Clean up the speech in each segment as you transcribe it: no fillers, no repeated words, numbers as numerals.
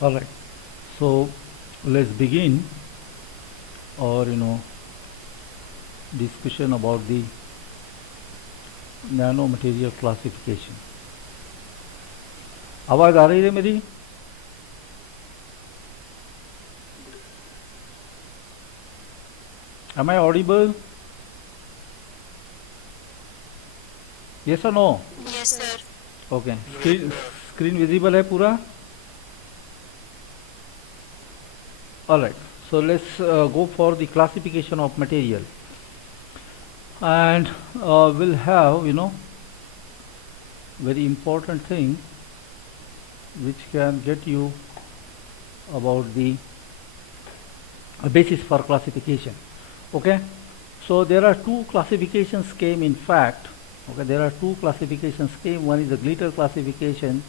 All right, so let's begin our discussion about the nano material classification. आवाज आ रही है मेरी? Am I audible? Yes or no? Yes, sir. Okay. Screen visible है पूरा? All right. So let's go for the classification of material, and we'll have very important thing which can get you about the basis for classification. Okay. So there are two classification scheme. In fact, okay, there are two classification scheme. One is the glitter classification,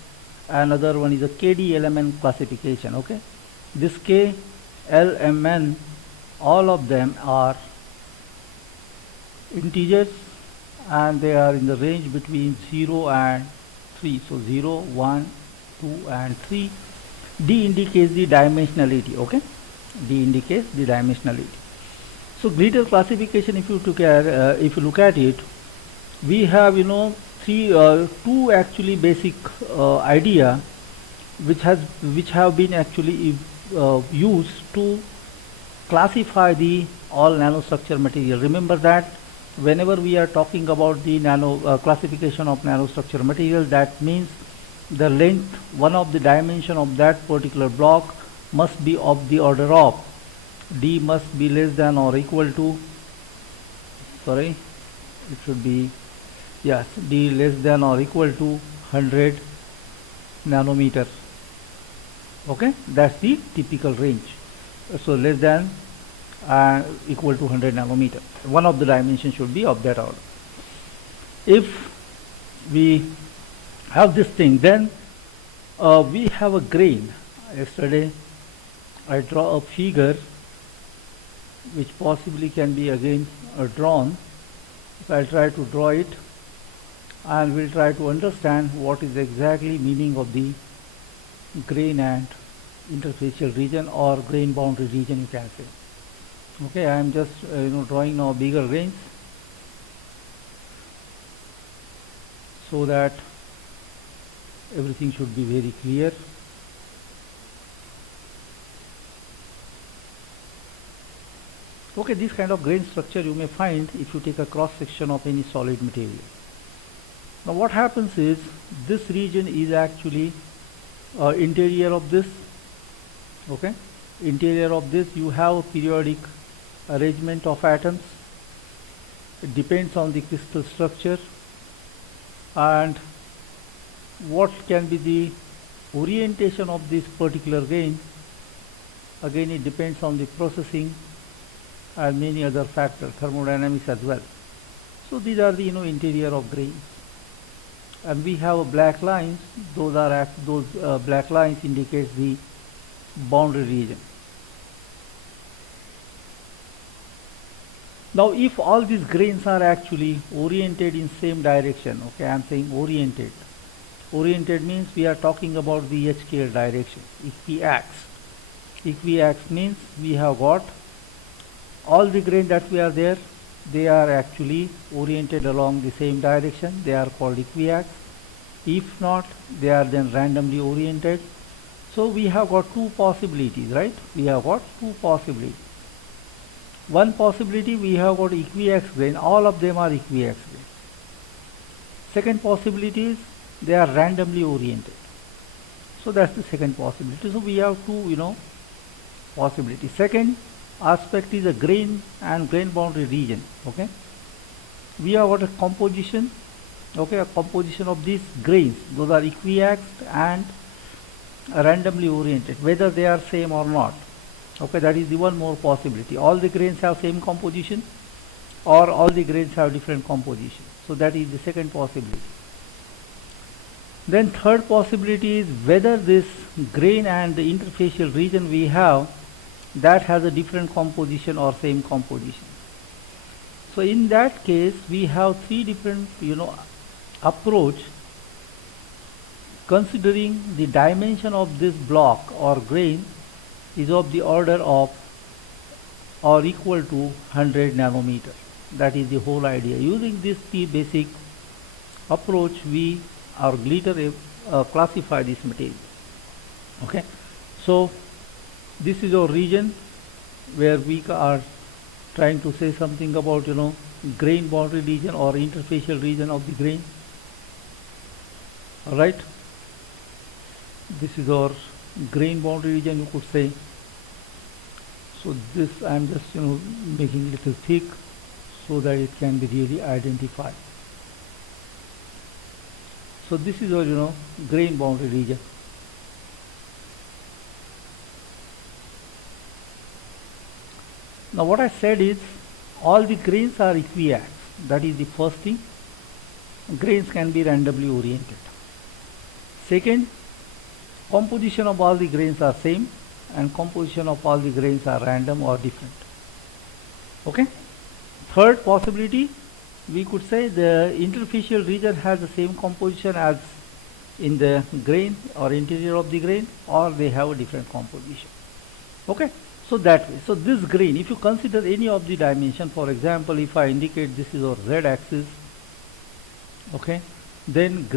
another one is the KD element classification. Okay. This K, L, M, N, all of them are integers and they are in the range between 0 and 3. So 0, 1, 2 and 3. D indicates the dimensionality. Okay, D indicates the dimensionality. So glitter classification, if you look at it, we have two actually basic idea which have been actually used to classify the all nanostructure material. Remember that whenever we are talking about the classification of nanostructure material, that means the length, one of the dimension of that particular block must be of the order of D must be less than or equal to, sorry, it should be, yes, D less than or equal to 100 nanometer. Okay, that's the typical range. So less than equal to 100 nanometer. One of the dimensions should be of that order. If we have this thing, then we have a grain. Yesterday I draw a figure which possibly can be again drawn. So I'll try to draw it and we'll try to understand what is exactly meaning of the grain and interfacial region or grain boundary region, you can say. Okay, I am just drawing now bigger grains so that everything should be very clear. Okay, this kind of grain structure you may find if you take a cross section of any solid material. Now what happens is this region is actually interior of this. Okay, interior of this you have a periodic arrangement of atoms. It depends on the crystal structure, and what can be the orientation of this particular grain, again it depends on the processing and many other factors, thermodynamics as well. So these are the interior of grains, and we have black lines. Those black lines indicates the boundary region. Now if all these grains are actually oriented in same direction, okay, I am saying oriented. Oriented means we are talking about the HKL direction. Equiaxed. Equiaxed means we have got all the grain that we are there, they are actually oriented along the same direction. They are called equiaxed. If not, they are then randomly oriented. So we have got two possibilities, right? We have got two possibilities. One possibility, we have got equiaxed grain. All of them are equiaxed grain. Second possibility is they are randomly oriented. So that's the second possibility. So we have two, possibilities. Second aspect is a grain and grain boundary region. Okay, we have got a composition. Okay, a composition of these grains. Those are equiaxed and randomly oriented, whether they are same or not. Okay, that is the one more possibility. All the grains have same composition, or all the grains have different composition. So that is the second possibility. Then third possibility is whether this grain and the interfacial region we have, that has a different composition or same composition. So in that case we have three different approach considering the dimension of this block or grain is of the order of or equal to 100 nanometer. That is the whole idea. Using this basic approach, we or glitter classify this material. Okay, so this is our region where we are trying to say something about grain boundary region or interfacial region of the grain. All right, this is our grain boundary region, you could say. So this I am just making it little thick so that it can be really identified. So this is our grain boundary region. Now what I said is all the grains are equiaxed. That is the first thing. Grains can be randomly oriented. Second, composition of all the grains are same and composition of all the grains are random or different. Okay. Third possibility, we could say the interfacial region has the same composition as in the grain or interior of the grain, or they have a different composition. Okay, so that way. So this grain, if you consider any of the dimension, for example, if I indicate this is our z axis, okay, then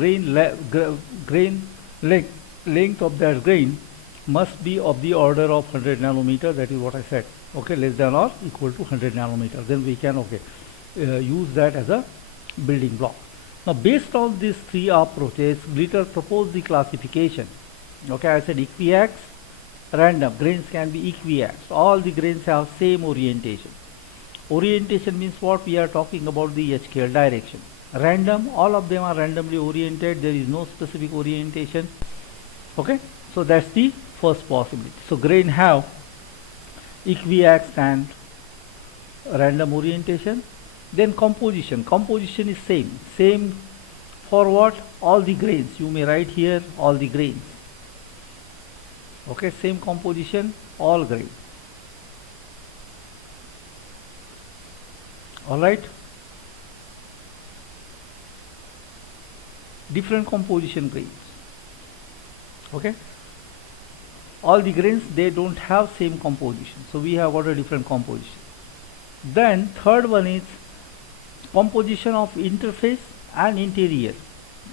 length of that grain must be of the order of 100 nanometer. That is what I said. Okay, less than or equal to 100 nanometer. Then we can use that as a building block. Now based on these three approaches, Glitter proposed the classification. Okay, I said equiaxed, random. Grains can be equiaxed. All the grains have same orientation. Orientation means what? We are talking about the HKL direction. Random, all of them are randomly oriented. There is no specific orientation. Okay, so that's the first possibility. So grain have equiaxed and random orientation. Then composition. Composition is same for what? All the grains. You may write here all the grains. Okay, same composition, all grains. All right. Different composition grains. Okay, all the grains, they don't have same composition, so we have got a different composition. Then third one is composition of interface and interior,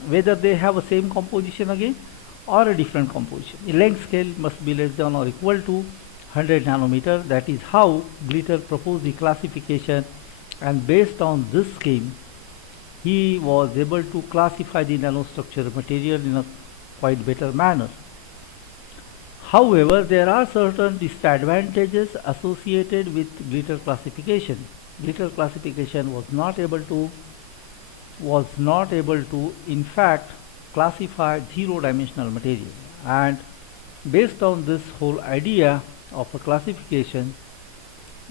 whether they have a same composition again or a different composition. The length scale must be less than or equal to 100 nanometer. That is how Glitter proposed the classification, and based on this scheme he was able to classify the nanostructure material in a quite better manner. However, there are certain disadvantages associated with Glitter classification. Glitter classification was not able to in fact classify zero-dimensional material, and based on this whole idea of a classification,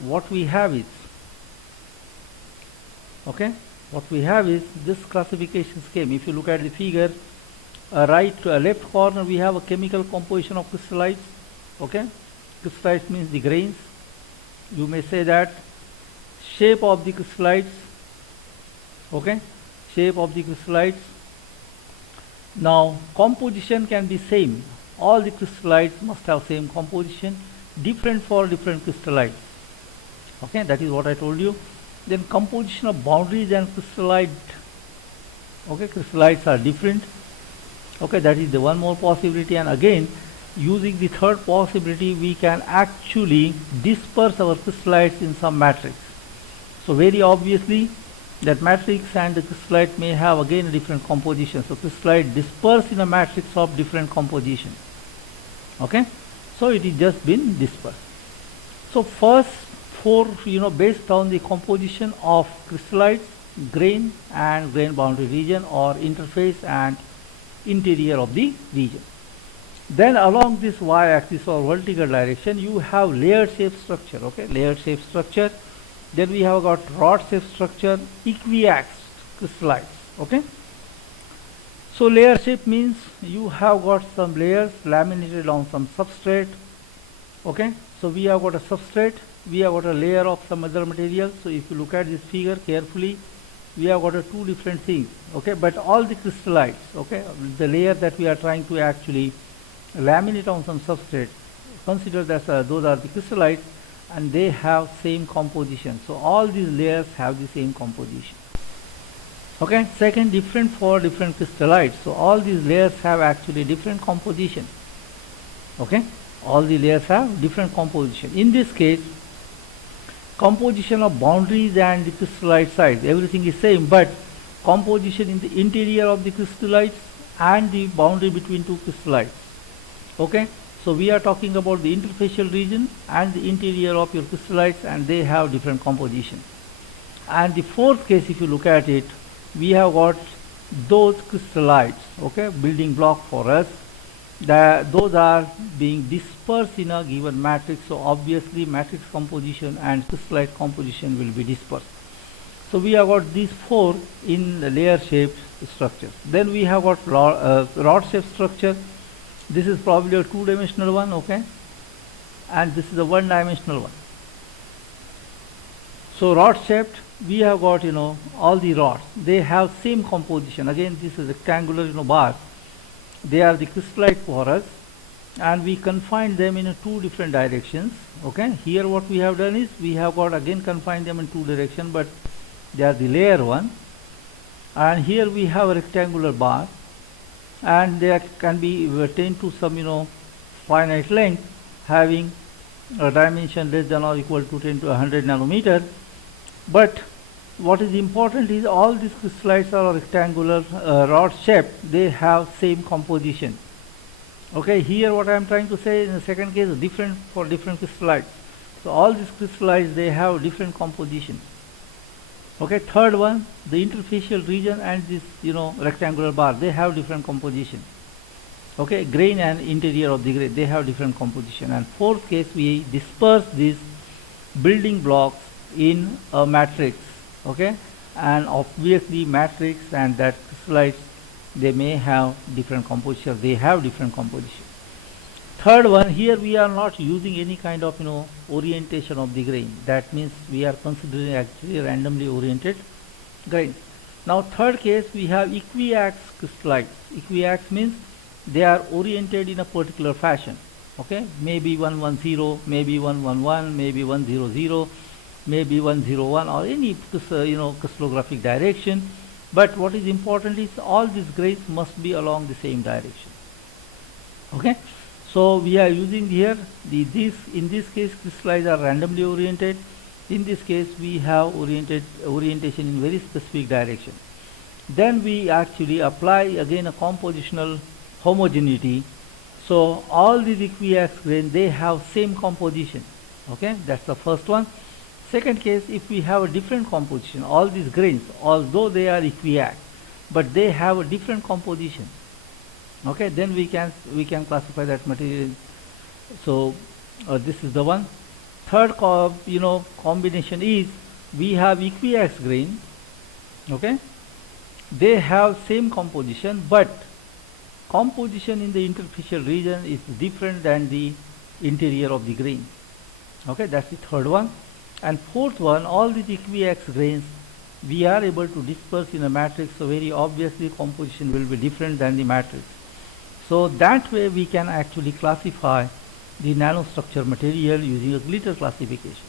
what we have is this classification scheme. If you look at the figure, left corner, we have a chemical composition of crystallites. Okay, crystallites means the grains. You may say that shape of the crystallites. Okay, shape of the crystallites. Now composition can be same. All the crystallites must have same composition, different for different crystallites. Okay, that is what I told you. Then composition of boundaries and crystallite. Okay, crystallites are different. Okay, that is the one more possibility. And again, using the third possibility, we can actually disperse our crystallites in some matrix. So very obviously that matrix and the crystallite may have again a different composition. So crystallite dispersed in a matrix of different composition. Okay, so it is just been dispersed. So first four, based on the composition of crystallites, grain and grain boundary region or interface and interior of the region. Then along this y-axis or vertical direction, you have layered shape structure. Okay, layered shape structure. Then we have got rod shape structure, equiaxed crystallites. Okay, so layer shape means you have got some layers laminated on some substrate. Okay, so we have got a substrate, we have got a layer of some other material. So if you look at this figure carefully, we have got two different things, okay, but all the crystallites, okay, the layer that we are trying to actually laminate on some substrate, consider that those are the crystallites and they have same composition. So all these layers have the same composition. Okay, second, different for different crystallites. So all these layers have actually different composition. Okay, all the layers have different composition. In this case, composition of boundaries and the crystallite size, everything is same, but composition in the interior of the crystallites and the boundary between two crystallites. Okay, so we are talking about the interfacial region and the interior of your crystallites, and they have different composition. And the fourth case, if you look at it, we have got those crystallites, okay, building block for us, that those are being dispersed in a given matrix. So obviously matrix composition and crystallite composition will be dispersed. So we have got these four in the layer shaped structures. Then we have got rod shaped structure. This is probably a two-dimensional one, okay, and this is a one-dimensional one. So rod shaped, we have got, all the rods, they have same composition. Again, this is rectangular, bar. They are the crystallite for us, and we confine them in two different directions. Okay, here what we have done is we have got again confined them in two directions, but they are the layer one. And here we have a rectangular bar, and they can be attained to some finite length, having a dimension less than or equal to 10 to 100 nanometer. But what is important is all these crystallites are rectangular rod shaped. They have same composition. Okay, here what I am trying to say in the second case is different for different crystallites. So all these crystallites, they have different composition. Okay, third one, the interfacial region and this rectangular bar, they have different composition. Okay, grain and interior of the grain, they have different composition. And fourth case, we disperse these building blocks in a matrix. Okay, and obviously matrix and that crystallites, they may have different composition. They have different composition. Third one, here we are not using any kind of orientation of the grain. That means we are considering actually randomly oriented grain. Now third case, we have equiaxed crystallites. Equiaxed means they are oriented in a particular fashion. Okay, maybe 110, maybe 111, maybe 100, maybe 101, or any crystallographic direction. But what is important is all these grains must be along the same direction. Okay, so we are using here in this case crystallites are randomly oriented. In this case we have orientation in very specific direction. Then we actually apply again a compositional homogeneity. So all these equiaxed grains, they have same composition. Okay, that's the first one. Second case, if we have a different composition, all these grains, although they are equiaxed, but they have a different composition. Okay, then we can classify that material. So this is the one. Third combination is we have equiaxed grain. Okay, they have same composition, but composition in the interfacial region is different than the interior of the grain. Okay, that's the third one. And fourth one, all these equiaxed grains, we are able to disperse in a matrix, so very obviously composition will be different than the matrix. So that way we can actually classify the nanostructure material using a glitter classification.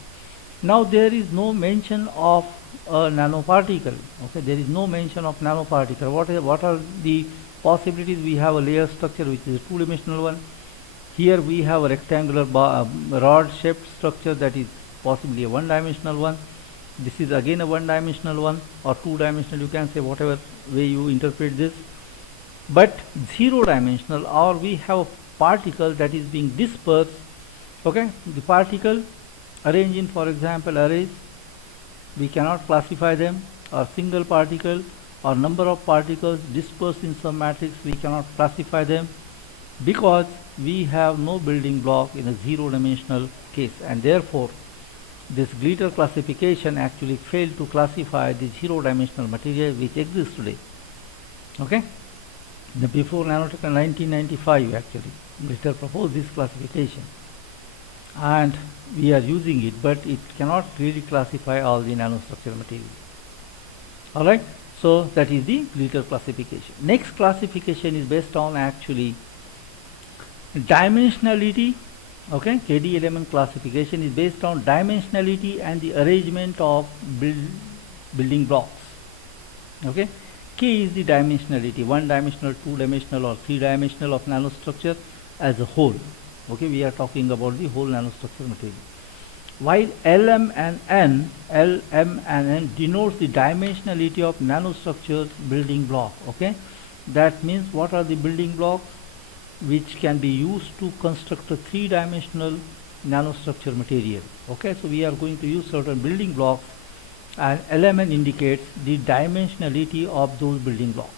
Now there is no mention of a nanoparticle. Okay, there is no mention of nanoparticle. What are the possibilities? We have a layer structure which is a two-dimensional one. Here we have a rectangular rod-shaped structure that is possibly a one-dimensional one. This is again a one-dimensional one, or two-dimensional, you can say, whatever way you interpret this. But zero-dimensional, or we have a particle that is being dispersed. Okay, the particle arranged in, for example, arrays, we cannot classify them, or single particle or number of particles dispersed in some matrix, we cannot classify them, because we have no building block in a zero-dimensional case, and therefore this glitter classification actually failed to classify the zero-dimensional material which exists today. Okay, before nanotech in 1995 actually glitter proposed this classification, and we are using it, but it cannot really classify all the nanostructural material. Alright, so that is the glitter classification. Next classification is based on actually dimensionality. Okay, KD element classification is based on dimensionality and the arrangement of building blocks. Okay, K is the dimensionality, one dimensional, two dimensional or three dimensional of nanostructure as a whole. Okay, we are talking about the whole nanostructure material. While LM and N denotes the dimensionality of nanostructure building block. Okay, that means what are the building blocks which can be used to construct a three-dimensional nanostructure material. Okay, so we are going to use certain building blocks, and LMN indicates the dimensionality of those building blocks.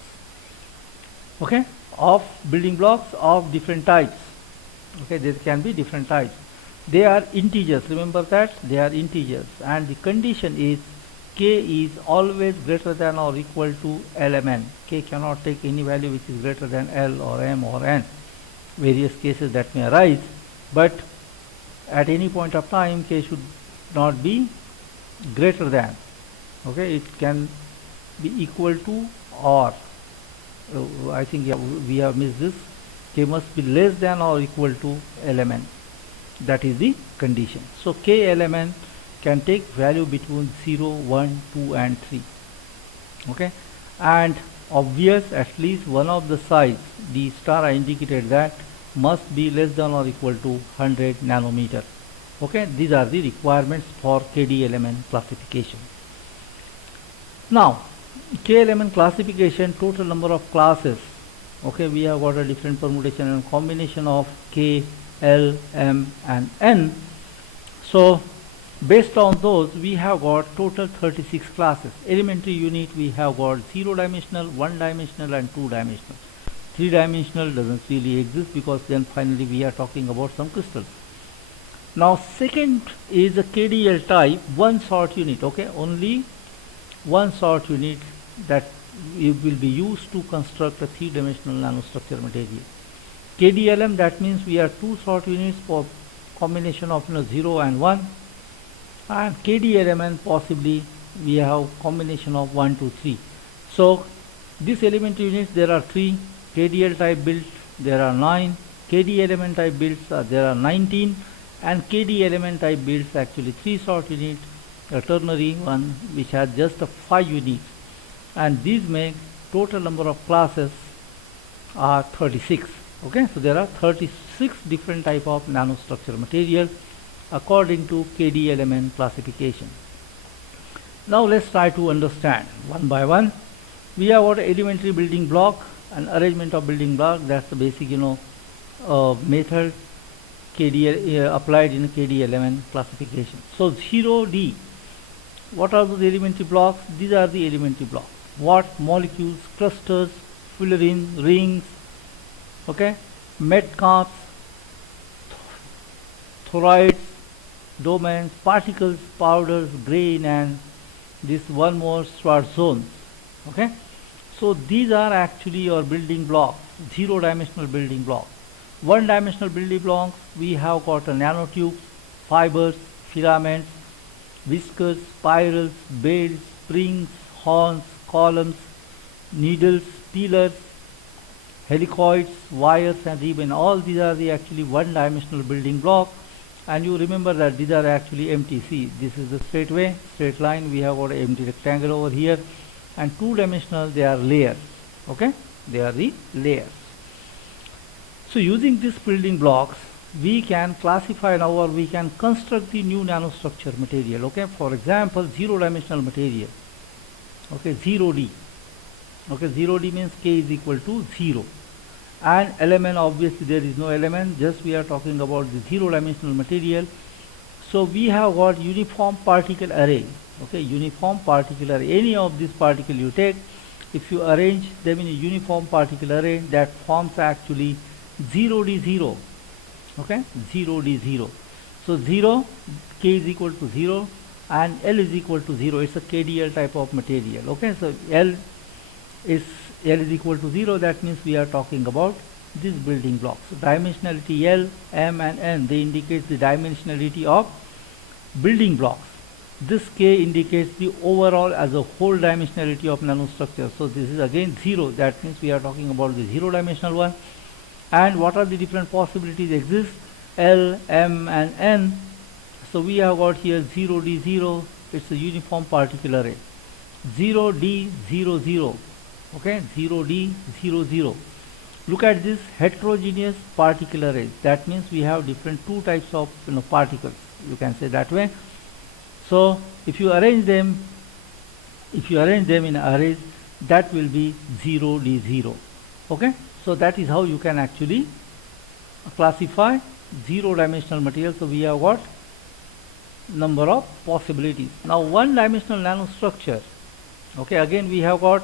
Okay, of building blocks of different types. Okay, there can be different types. They are integers, remember that they are integers, and the condition is K is always greater than or equal to LMN. K cannot take any value which is greater than L or M or N. Various cases that may arise, but at any point of time K should not be greater than. Okay, it can be equal to or I think we have missed this. K must be less than or equal to LMN. That is the condition. So K element can take value between 0, 1, 2 and 3. Okay, and obvious at least one of the sides, the star I indicated that, must be less than or equal to 100 nanometer. Okay, these are the requirements for KD element classification. Now K element classification, total number of classes. Okay, we have got a different permutation and combination of K, L, M and N. So based on those we have got total 36 classes. Elementary unit we have got 0 dimensional, 1 dimensional and 2 dimensional. 3 dimensional doesn't really exist because then finally we are talking about some crystals. Now second is a KDL type, one sort unit. Okay, only one sort unit that will be used to construct a three-dimensional nanostructure material. KDLM, that means we are two sort units for combination of 0 and 1, and KDLM possibly we have combination of 1, 2, 3. So this elementary units there are 3, KDL type built there are 9, KD element type builds there are 19, and KD element type builds actually 3 sort units, a ternary one which has just 5 units, and these make total number of classes are 36. Okay, so there are 36 different type of nanostructure materials according to KD element classification. Now let's try to understand one by one. We have got elementary building block and arrangement of building block. That's the basic method KD applied in KD element classification. So 0D, what are those elementary blocks? These are the elementary blocks. What? Molecules, clusters, fullerene, rings, okay, metcalfs, toroids, domains, particles, powders, grain, and this one more Schwarz zones. Okay, so these are actually your building blocks, 0 dimensional building blocks. 1 dimensional building blocks, we have got a nanotubes, fibers, filaments, whiskers, spirals, belts, springs, horns, columns, needles, peelers, helicoids, wires and ribbon. All these are the actually 1 dimensional building block, and you remember that these are actually empty. See, this is the straight line, we have got an empty rectangle over here, and 2 dimensional they are layers. Okay, they are the layers. So using these building blocks we can classify now, or we can construct the new nanostructure material. Okay, for example 0 dimensional material. Okay, 0D. Okay, 0D means K is equal to 0, and element, obviously there is no element, just we are talking about the 0 dimensional material. So we have got uniform particle array. Okay, uniform particle array, any of these particle you take, if you arrange them in a uniform particle array, that forms actually 0D0. Okay, 0D0. So 0, K is equal to 0 and L is equal to 0. It's a KDL type of material. Okay, so L is equal to 0. That means we are talking about this building block. So dimensionality L, M and N, they indicate the dimensionality of building blocks. This K indicates the overall as a whole dimensionality of nanostructure. So this is again 0. That means we are talking about the 0-dimensional one. And what are the different possibilities exist? L, M and N. So we have got here 0D0. It's a uniform particle array. 0D00. Okay, 0D00. Look at this heterogeneous particle array. That means we have different two types of particles. You can say that way. So if you arrange them in arrays, that will be 0D0. Okay, so that is how you can actually classify 0-dimensional material. So we have got number of possibilities. Now 1-dimensional nanostructure. Okay, again we have got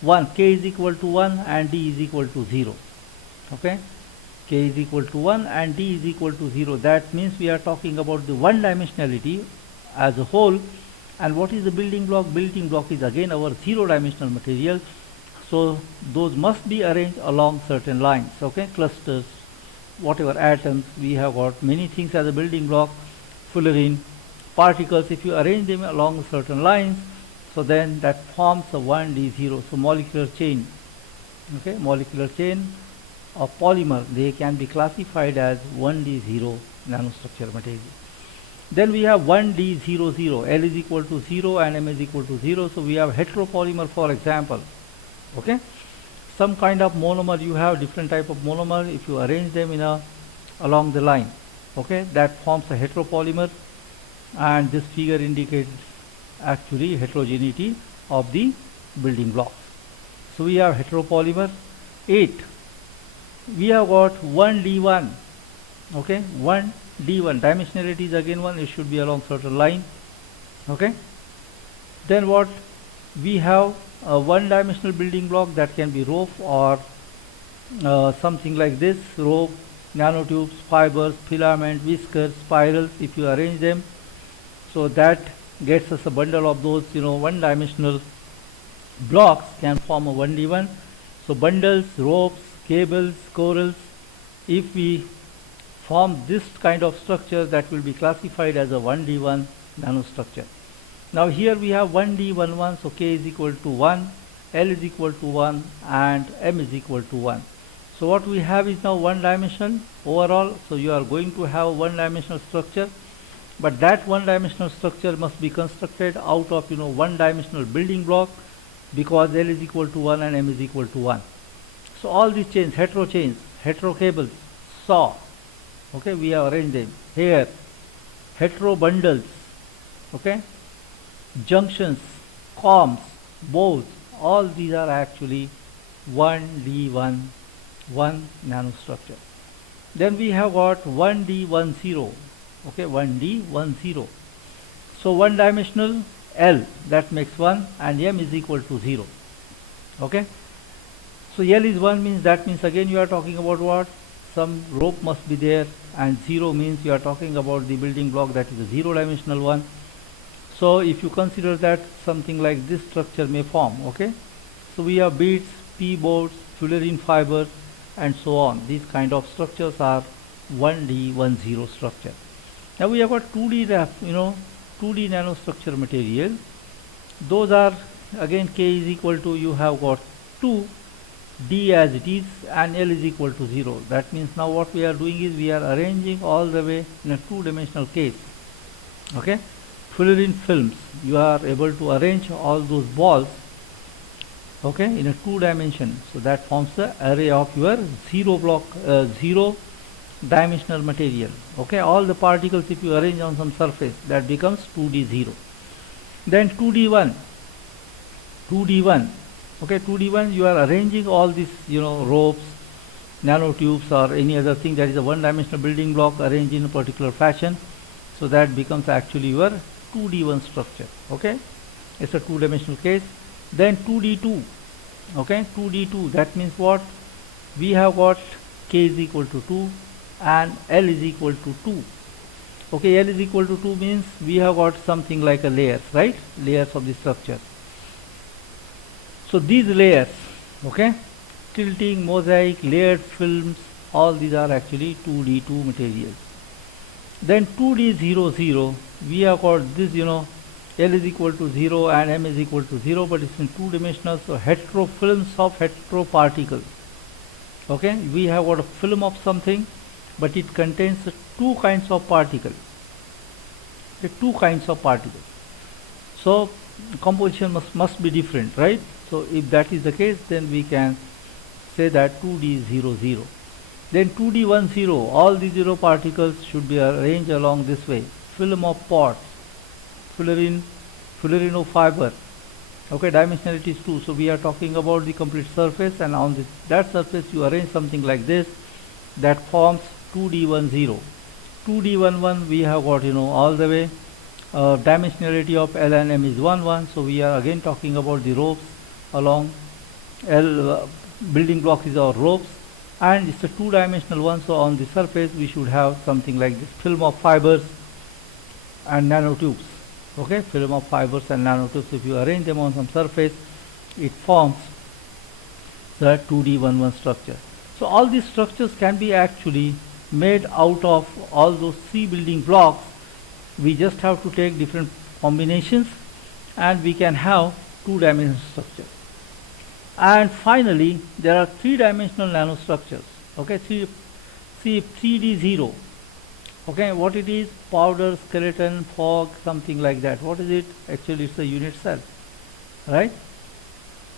1, K is equal to 1 and D is equal to 0. Okay, K is equal to 1 and D is equal to 0. That means we are talking about the 1-dimensionality as a whole. And what is the building block? Building block is again our 0-dimensional material. So those must be arranged along certain lines. Okay, clusters, whatever atoms, we have got many things as a building block. Fullerene, particles, if you arrange them along certain lines, so then that forms a 1D0. So molecular chain, okay, molecular chain of polymer, they can be classified as 1D0 nanostructure material. Then we have 1D00, L is equal to 0 and M is equal to 0. So we have heteropolymer, for example. Okay, some kind of monomer, you have different type of monomer. If you arrange them in along the line, okay, that forms a heteropolymer, and this figure indicates actually heterogeneity of the building blocks. So we have heteropolymer. 8, we have got 1D1. Okay, 1D1, dimensionality is again 1, it should be along certain line. Okay, then what we have, a 1-dimensional building block that can be rope or something like this: rope, nanotubes, fibers, filament, whiskers, spirals. If you arrange them, so that gets us a bundle of those 1-dimensional blocks can form a 1D1. So bundles, ropes, cables, corals, if we form this kind of structure, that will be classified as a 1D1 nanostructure. Now here we have 1D11, so K is equal to 1, L is equal to 1 and M is equal to 1. So what we have is now 1 dimension overall. So you are going to have 1-dimensional structure, but that 1-dimensional structure must be constructed out of 1-dimensional building block, because L is equal to 1 and M is equal to 1. So all these chains, hetero cables, saw, okay, we have arranged them here. Hetero bundles, okay, junctions, combs, bows, all these are actually 1D1, 1 nanostructure. Then we have got 1D10, okay, 1D10. So 1-dimensional L, that makes 1 and M is equal to 0. Okay, so L is 1 means, that means again you are talking about what? Some rope must be there, and 0 means you are talking about the building block that is a 0-dimensional one. So if you consider that, something like this structure may form. Okay, so we have beads, P boards, fullerene fibers and so on. These kind of structures are 1D10 structure. Now we have got 2D 2D nanostructure material. Those are again K is equal to, you have got 2, D as it is, and L is equal to 0. That means now what we are doing is we are arranging all the way in a 2-dimensional case. Okay, fullerene films, you are able to arrange all those balls, okay, in a 2 dimension. So that forms the array of your 0-dimensional material. Okay, all the particles if you arrange on some surface, that becomes 2D0. Then 2D1, okay, 2D1, you are arranging all these ropes, nanotubes or any other thing that is a 1-dimensional building block arranged in a particular fashion. So that becomes actually your 2D1 structure. Okay, it's a 2-dimensional case. Then 2D2, okay, 2D2, that means what? We have got K is equal to 2 and L is equal to 2. Okay, L is equal to 2 means we have got something like a layers, right? Layers of the structure. So these layers, okay, tilting, mosaic, layered films, all these are actually 2D2 materials. Then 2D00, we have got this L is equal to 0 and M is equal to 0, but it's in two dimensional, so heterofilms of heteroparticles. Okay, we have got a film of something, but it contains two kinds of particles. Two kinds of particles. So composition must be different, right? So if that is the case, then we can say that 2D is 0, 0. Then 2D 1, 0, all the 0 particles should be arranged along this way. Film of pots, fullerene fiber. Okay, dimensionality is 2. So we are talking about the complete surface, and on that surface you arrange something like this that forms 2D10. 2D11 we have got, all the way. Dimensionality of L and M is 1, 1. So we are again talking about the ropes along L. Building block is our ropes, and it's a two-dimensional one. So on the surface we should have something like this: film of fibers and nanotubes. Okay, film of fibers and nanotubes. If you arrange them on some surface, it forms the 2D11 structure. So all these structures can be actually made out of all those three building blocks. We just have to take different combinations and we can have two-dimensional structure. And finally, there are three-dimensional nanostructures. Okay, 3D0. Okay, what it is? Powder, skeleton, fog, something like that. What is it? Actually, it's a unit cell, right?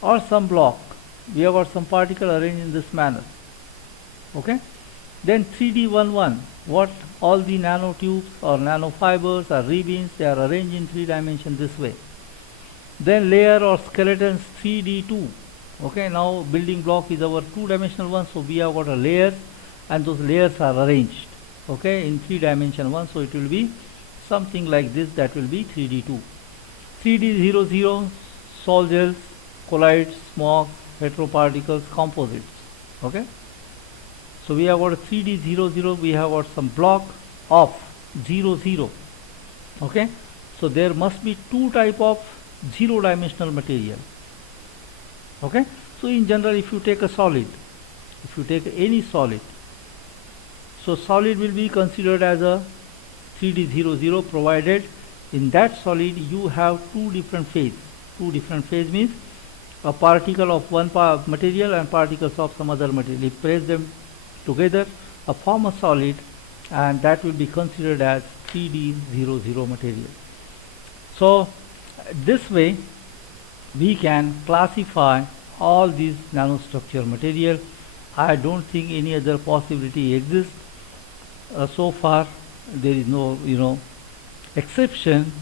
Or some block. We have got some particle arranged in this manner. Okay. Then 3D11. What? All the nanotubes or nanofibers or ribbons, they are arranged in 3 dimensions this way. Then layer or skeletons 3D2. Okay, now building block is our 2-dimensional one, so we have got a layer and those layers are arranged, okay, in 3-dimensional one. So it will be something like this, that will be 3D2. 3D00, sol gels, colloids, smog, heteroparticles, composites. Okay, so we have got a 3D00, we have got some block of 0, 0. Okay, so there must be two type of 0-dimensional material. Okay, so in general, if you take a solid, if you take any solid, so solid will be considered as a 3D00, provided in that solid you have two different phase. Two different phase means a particle of one material and particles of some other material. If press them together, form a solid, and that will be considered as 3D00 material. So this way we can classify all these nanostructure material. I don't think any other possibility exists. So far there is no exception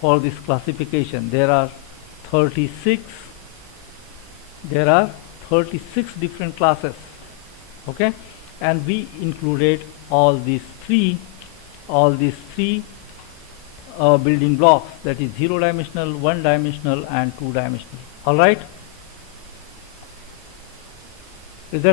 for this classification. There are 36 different classes. Okay, and we included all these three building blocks, that is 0-dimensional, 1-dimensional and 2-dimensional. All right, is that